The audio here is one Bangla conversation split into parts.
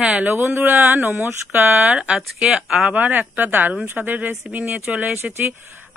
হ্যালো বন্ধুরা, নমস্কার। আজকে আবার একটা দারুণ স্বাদের রেসিপি নিয়ে চলে এসেছি।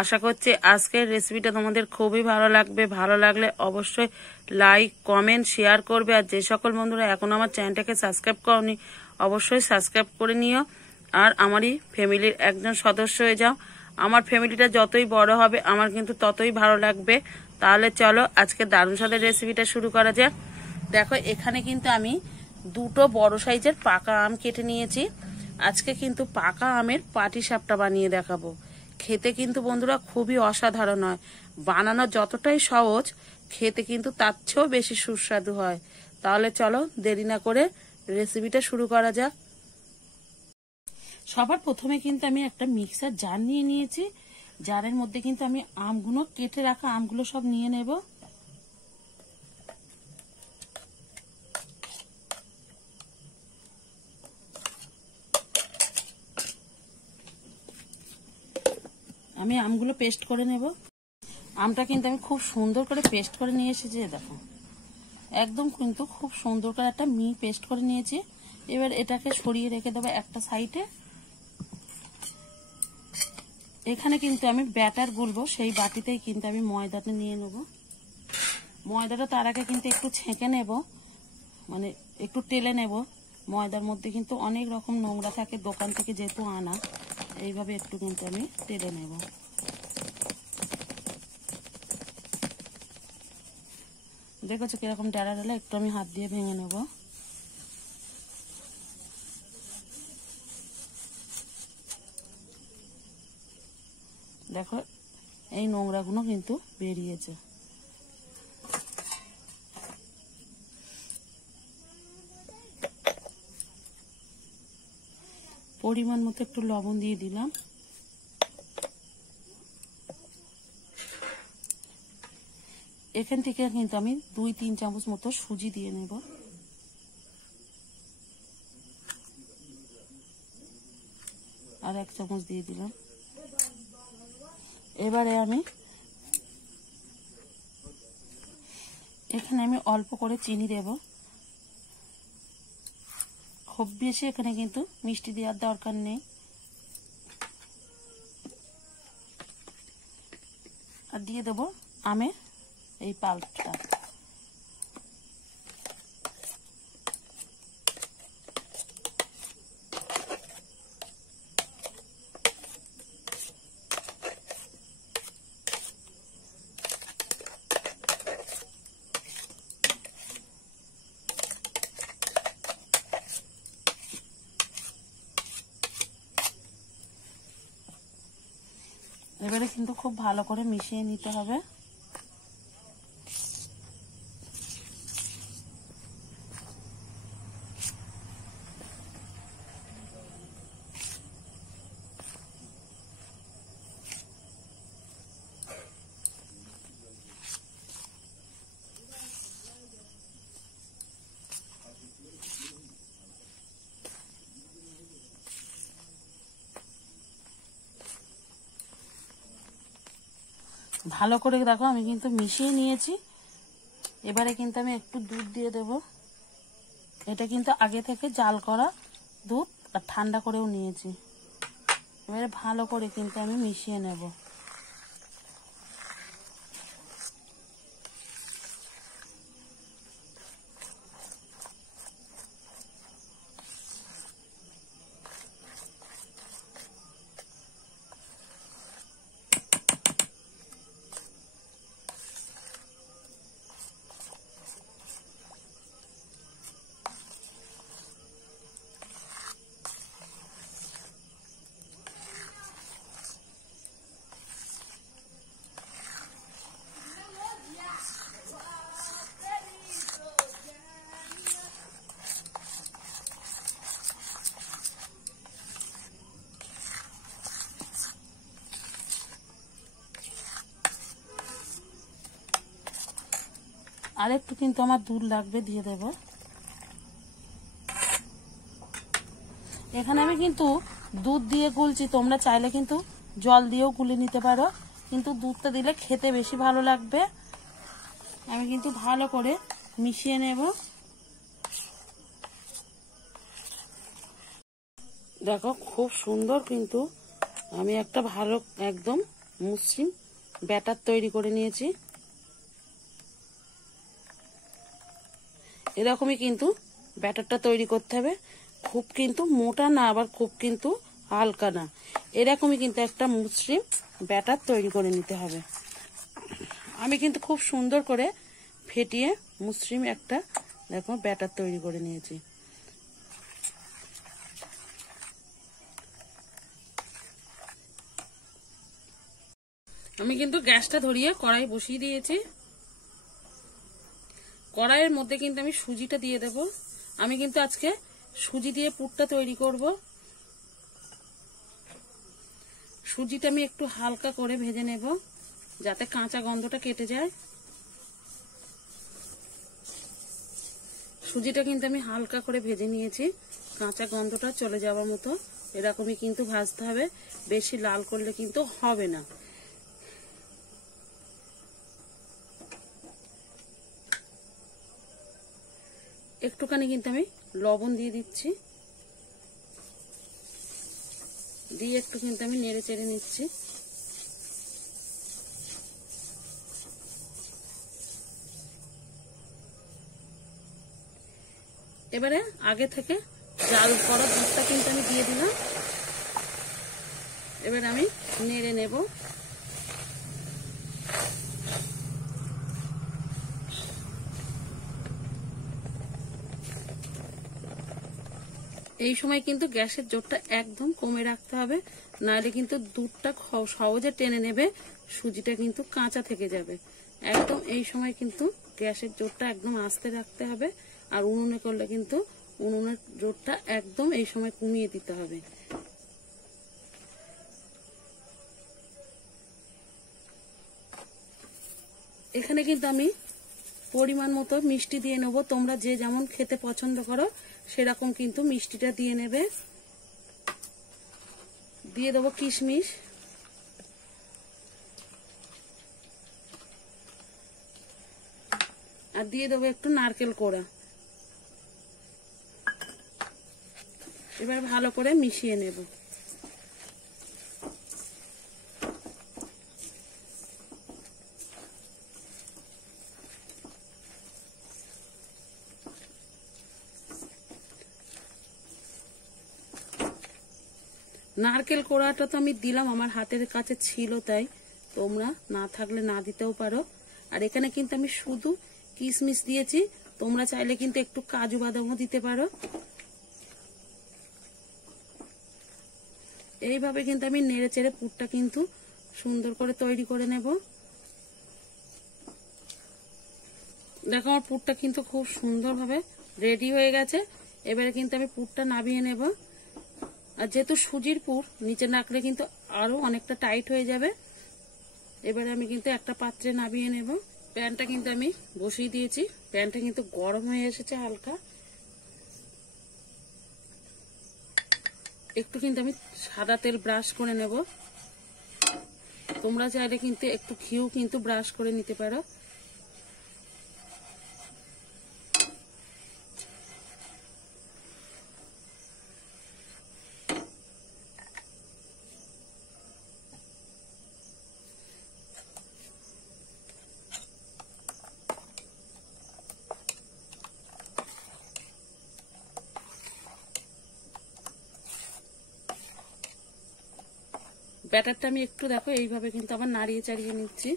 আশা করছি আজকের রেসিপিটা তোমাদের খুবই ভালো লাগবে। ভালো লাগলে অবশ্যই লাইক, কমেন্ট, শেয়ার করবে। আর যে সকল বন্ধুরা এখন আমার চ্যানেলটাকে সাবস্ক্রাইব করনি, অবশ্যই সাবস্ক্রাইব করে নিও। আর আমারই ফ্যামিলির একজন সদস্য হয়ে যাও। আমার ফ্যামিলিটা যতই বড় হবে আমার কিন্তু ততই ভালো লাগবে। তাহলে চলো আজকে দারুণ স্বাদের রেসিপিটা শুরু করা যাক। দেখো, এখানে কিন্তু আমি দুটো বড় সাইজের পাকা আম কেটে নিয়েছি। আজকে কিন্তু পাকা আমের পাটিসাপটা বানিয়ে দেখাবো। খেতে কিন্তু বন্ধুরা খুবই অসাধারণ হয়। বানানো যতটাই সহজ, খেতে কিন্তু তার চেয়েও বেশি সুস্বাদু হয়। তাহলে চলো দেরি না করে রেসিপিটা শুরু করা যাক। সবার প্রথমে কিন্তু আমি একটা মিক্সার জার নিয়ে নিয়েছি। জারের মধ্যে কিন্তু আমি আমগুলো, কেটে রাখা আমগুলো সব নিয়ে নেব। আমি আমগুলো পেস্ট করে নেব। আমটা কিন্তু আমি খুব সুন্দর করে পেস্ট করে নিয়ে এসেছি। দেখো, একদম কিন্তু খুব সুন্দর করে একটা পেস্ট করে নিয়েছি। এবার এটাকে সরিয়ে রেখে দেবো একটা সাইডে। এখানে কিন্তু আমি ব্যাটার গুলবো, সেই বাটিতেই কিন্তু আমি ময়দাটা নিয়ে নেব। ময়দাটা তার আগে কিন্তু একটু ছেঁকে নেব, মানে একটু টেলে নেব। ময়দার মধ্যে কিন্তু অনেক রকম নোংরা থাকে, দোকান থেকে যেহেতু আনা। এইভাবে একটু কিন্তু আমি টেলে নেব। দেখেছো কিরকম ডালা ডালা, একটু আমি হাত দিয়ে ভেঙে নেব। দেখো, এই নোংরাগুলো কিন্তু বেরিয়েছে। পরিমাণ মতো একটু লবণ দিয়ে দিলাম। এখান থেকে কিন্তু আমি 2-3 চামচ মতো সুজি দিয়ে নেব। আর 1 চামচ দিয়ে দিলাম। এবারে এখানে আমি অল্প করে চিনি দেব। খুব বেশি এখানে কিন্তু মিষ্টি দেওয়ার দরকার নেই। আর দিয়ে দেবো আমের এই পাল্পটা। এবারে কিন্তু খুব ভালো করে মিশিয়ে নিতে হবে। ভালো করে দেখো আমি কিন্তু মিশিয়ে নিয়েছি। এবারে কিন্তু আমি একটু দুধ দিয়ে দেব। এটা কিন্তু আগে থেকে জাল করা দুধ, আর ঠান্ডা করেও নিয়েছি। এবারে ভালো করে কিন্তু আমি মিশিয়ে নেব। আর একটু কিন্তু আমার দুধ লাগবে, দিয়ে দেব। এখানে আমি কিন্তু দুধ দিয়ে গুলছি, তোমরা চাইলে কিন্তু জল দিয়েও গুলে নিতে পারো, কিন্তু দুধটা দিলে খেতে বেশি ভালো লাগবে। আমি কিন্তু ভালো করে মিশিয়ে নেব। দেখো খুব সুন্দর কিন্তু আমি একটা ভালো একদম মসৃণ ব্যাটার তৈরি করে নিয়েছি। এরকমই কিন্তু ব্যাটারটা তৈরি করতে হবে, খুব কিন্তু মোটা না আবার খুব কিন্তু হালকা না, এরকমই কিন্তু একটা মসৃণ ব্যাটার তৈরি করে নিতে হবে। আমি কিন্তু খুব সুন্দর করে ফেটিয়ে মসৃণ একটা দেখো ব্যাটার তৈরি করে নিয়েছি। আমি কিন্তু গ্যাসটা ধরিয়ে কড়াই বসিয়ে দিয়েছি। কড়াইয়ের মধ্যে কিন্তু আমি সুজিটা দিয়ে দেব। আমি কিন্তু আজকে সুজি দিয়ে পুরটা তৈরি করব। সুজিটা আমি একটু হালকা করে ভেজে নেব যাতে কাঁচা গন্ধটা কেটে যায়। সুজিটা কিন্তু আমি হালকা করে ভেজে নিয়েছি, কাঁচা গন্ধটা চলে যাওয়ার মতো এরকমই কিন্তু ভাজতে হবে, বেশি লাল করলে কিন্তু হবে না। একটুখানি কিন্তু আমি লবণ দিয়ে দিচ্ছি, দিয়ে একটু কিন্তু আমি নেড়ে চেড়ে নিচ্ছি। এবারে আগে থেকে জাল করা দুধটা কিন্তু আমি দিয়ে দিলাম। এবার আমি নেড়ে নেব। এই সময় কিন্তু গ্যাসের জোরটা একদম কমে রাখতে হবে, নাহলে কিন্তু দুধটা সহজে টেনে নেবে, সুজিটা কিন্তু কাঁচা থেকে যাবে। একদম এই সময় কিন্তু গ্যাসের জোরটা একদম আস্তে রাখতে হবে, আর উনুনে করলে কিন্তু উনুনের জোরটা একদম এই সময় কমিয়ে দিতে হবে। এখানে কিন্তু আমি পরিমাণ মতো মিষ্টি দিয়ে নেব, তোমরা যে যেমন খেতে পছন্দ করো সেরকম কিন্তু মিষ্টিটা দিয়ে নেবে। দিয়ে দেবো কিশমিশ, আর দিয়ে দেবো একটু নারকেল কোড়া। এবার ভালো করে মিশিয়ে নেব। নারকেল কোড়াটা তো আমি দিলাম, আমার হাতের কাছে ছিল তাই, তোমরা না থাকলে না দিতেও পারো। আর এখানে কিন্তু আমি শুধু কিশমিশ দিয়েছি, তোমরা চাইলে কিন্তু একটু কাজু বাদামও দিতে পারো। এইভাবে কিন্তু আমি নেড়ে চেড়ে পুরটা কিন্তু সুন্দর করে তৈরি করে নেব। দেখো আমার পুরটা কিন্তু খুব সুন্দরভাবে রেডি হয়ে গেছে। এবারে কিন্তু আমি পুরটা নামিয়ে নেব। আর যেহেতু সুজির পুর নিচে রাখলে কিন্তু আরো অনেকটা টাইট হয়ে যাবে। এবারে আমি কিন্তু একটা পাত্রে নামিয়ে নেব। প্যানটা কিন্তু আমি বসিয়ে দিয়েছি, প্যানটা কিন্তু গরম হয়ে এসেছে হালকা। একটু কিন্তু আমি সাদা তেল ব্রাশ করে নেব, তোমরা চাইলে কিন্তু একটু ঘিও কিন্তু ব্রাশ করে নিতে পারো। ব্যাটারটা আমি একটু দেখো এইভাবে কিন্তু আবার নাড়িয়ে চাড়িয়ে নিচ্ছি।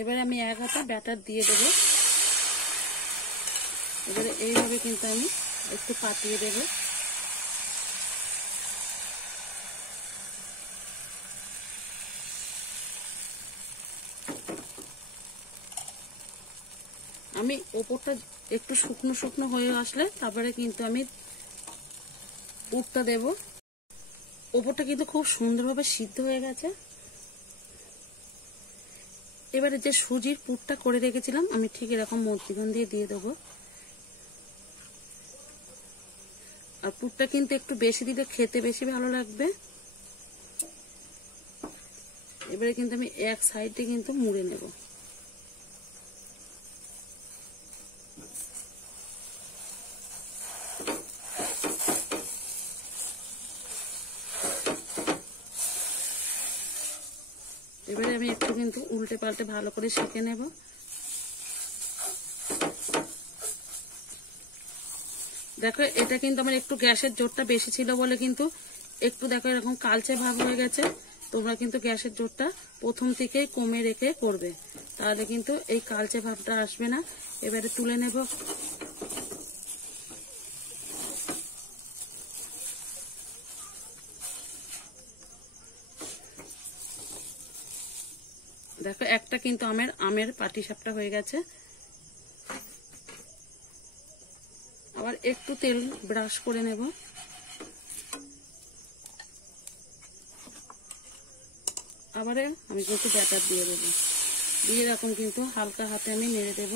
এবারে আমি এক হাতা ব্যাটার দিয়ে দেব। এবারে এইভাবে কিন্তু আমি একটু পাতিয়ে দেব। আমি ওপরটা একটু শুকনো শুকনো হয়ে আসলে তারপরে কিন্তু আমি পুরটা দেব। ওপরটা কিন্তু খুব সুন্দরভাবে সিদ্ধ হয়ে গেছে। এবারে যে সুজির পুরটা করে রেখেছিলাম আমি ঠিক এরকম মধ্যিখান দিয়ে দেবো। আর পুরটা কিন্তু একটু বেশি দিলে খেতে বেশি ভালো লাগবে। এবারে কিন্তু আমি এক সাইডে কিন্তু মুড়ে নেব। এবারে আমি একটু কিন্তু উল্টে পাল্টে ভালো করে সেঁকে নেব। দেখো এটা কিন্তু আমার একটু গ্যাসের জোরটা বেশি ছিল বলে কিন্তু একটু দেখো এরকম কালচে ভাব হয়ে গেছে। তোমরা কিন্তু গ্যাসের জোরটা প্রথম থেকেই কমে রেখে করবে, তাহলে কিন্তু এই কালচে ভাবটা আসবে না। এবারে তুলে নেব। দেখো একটা কিন্তু আমের পাটিসাপটা হয়ে গেছে। আবার একটু তেল ব্রাশ করে নেব। আবার আমি কিন্তু ব্যাটার দিয়ে দেবো, দিয়ে এরকম কিন্তু হালকা হাতে আমি নেড়ে দেব।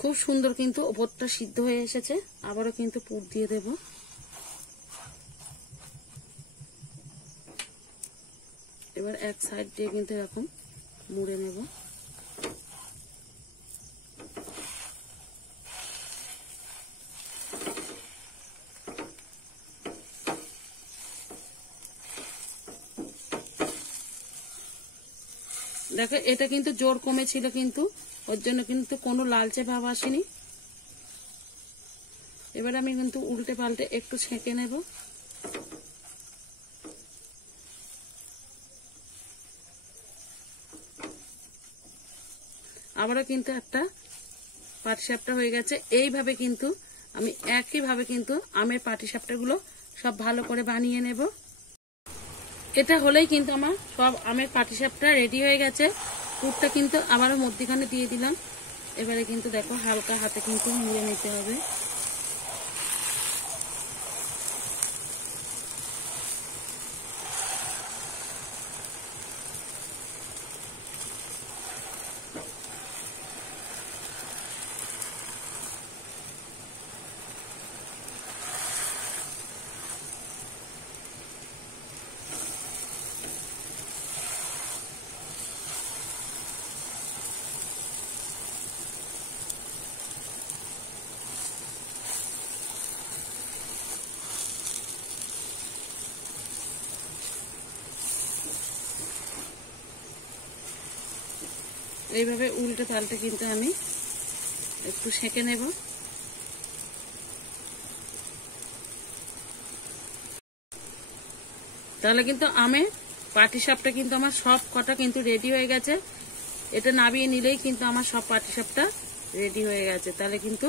খুব সুন্দর কিন্তু ওপরটা সিদ্ধ হয়ে এসেছে। আবারও কিন্তু পুর দিয়ে দেব। এবার এক সাইড দিয়ে কিন্তু এরকম মুড়ে নেব। দেখো এটা কিন্তু জোর কমে ছিল, কিন্তু ওর জন্য কিন্তু কোনো লালচে ভাব আসেনি। এবার আমি কিন্তু উল্টে পাল্টে একটু ছেঁকে নেব। আবারও কিন্তু একটা পাটিসাপটা হয়ে গেছে। এইভাবে কিন্তু আমি একইভাবে কিন্তু আমের পাটিসাপটাগুলো সব ভালো করে বানিয়ে নেব। এটা হলেই কিন্তু আমার সব আমের পাটিসাপটা রেডি হয়ে গেছে। পুরটা কিন্তু আবারও মধ্যখানে দিয়ে দিলাম। এবারে কিন্তু দেখো হালকা হাতে কিন্তু মুড়ে নিতে হবে। এইভাবে উল্টে পাল্টে কিন্তু আমি একটু সেঁকে নেব। তাহলে কিন্তু আমের পাটিসাপটা কিন্তু আমার সব কটা কিন্তু রেডি হয়ে গেছে। এটা নামিয়ে নিলেই কিন্তু আমার সব পাটিসাপটা রেডি হয়ে গেছে। তাহলে কিন্তু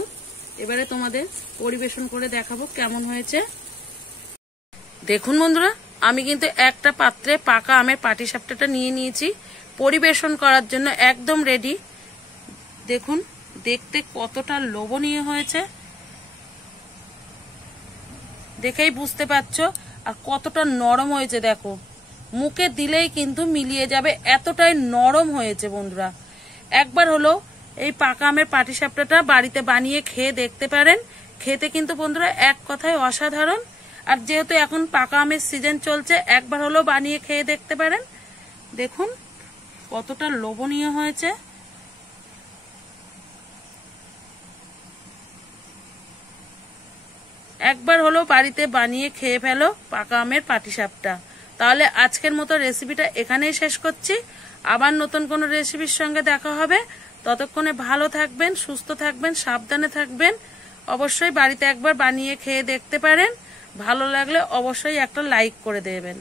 এবারে তোমাদের পরিবেশন করে দেখাবো কেমন হয়েছে। দেখুন বন্ধুরা, আমি কিন্তু একটা পাত্রে পাকা আমের পাটিসাপটাটা নিয়ে নিয়েছি পরিবেশন করার জন্য, একদম রেডি। দেখুন দেখতে কতটা লোভনীয় হয়েছে, দেখেই বুঝতে পারছো। আর কতটা নরম হয়েছে দেখো, মুখে দিলেই কিন্তু মিলিয়ে যাবে, এতটাই নরম হয়েছে বন্ধুরা। একবার হলো এই পাকা আমের পাটিসাপটাটা বাড়িতে বানিয়ে খেয়ে দেখতে পারেন। খেতে কিন্তু বন্ধুরা এক কথায় অসাধারণ। আর যেহেতু এখন পাকা আমের সিজন চলছে, একবার হলো বানিয়ে খেয়ে দেখতে পারেন। দেখুন কতটা লোভনীয় হয়েছে। একবার হলো বাড়িতে বানিয়ে খেয়ে ফেলো পাকা আমের পাটিসাপটা। তাহলে আজকের মতো রেসিপিটা এখানেই শেষ করছি। আবার নতুন কোনো রেসিপির সঙ্গে দেখা হবে। ততক্ষণে ভালো থাকবেন, সুস্থ থাকবেন, সাবধানে থাকবেন। অবশ্যই বাড়িতে একবার বানিয়ে খেয়ে দেখতে পারেন। ভালো লাগলে অবশ্যই একটা লাইক করে দেবেন।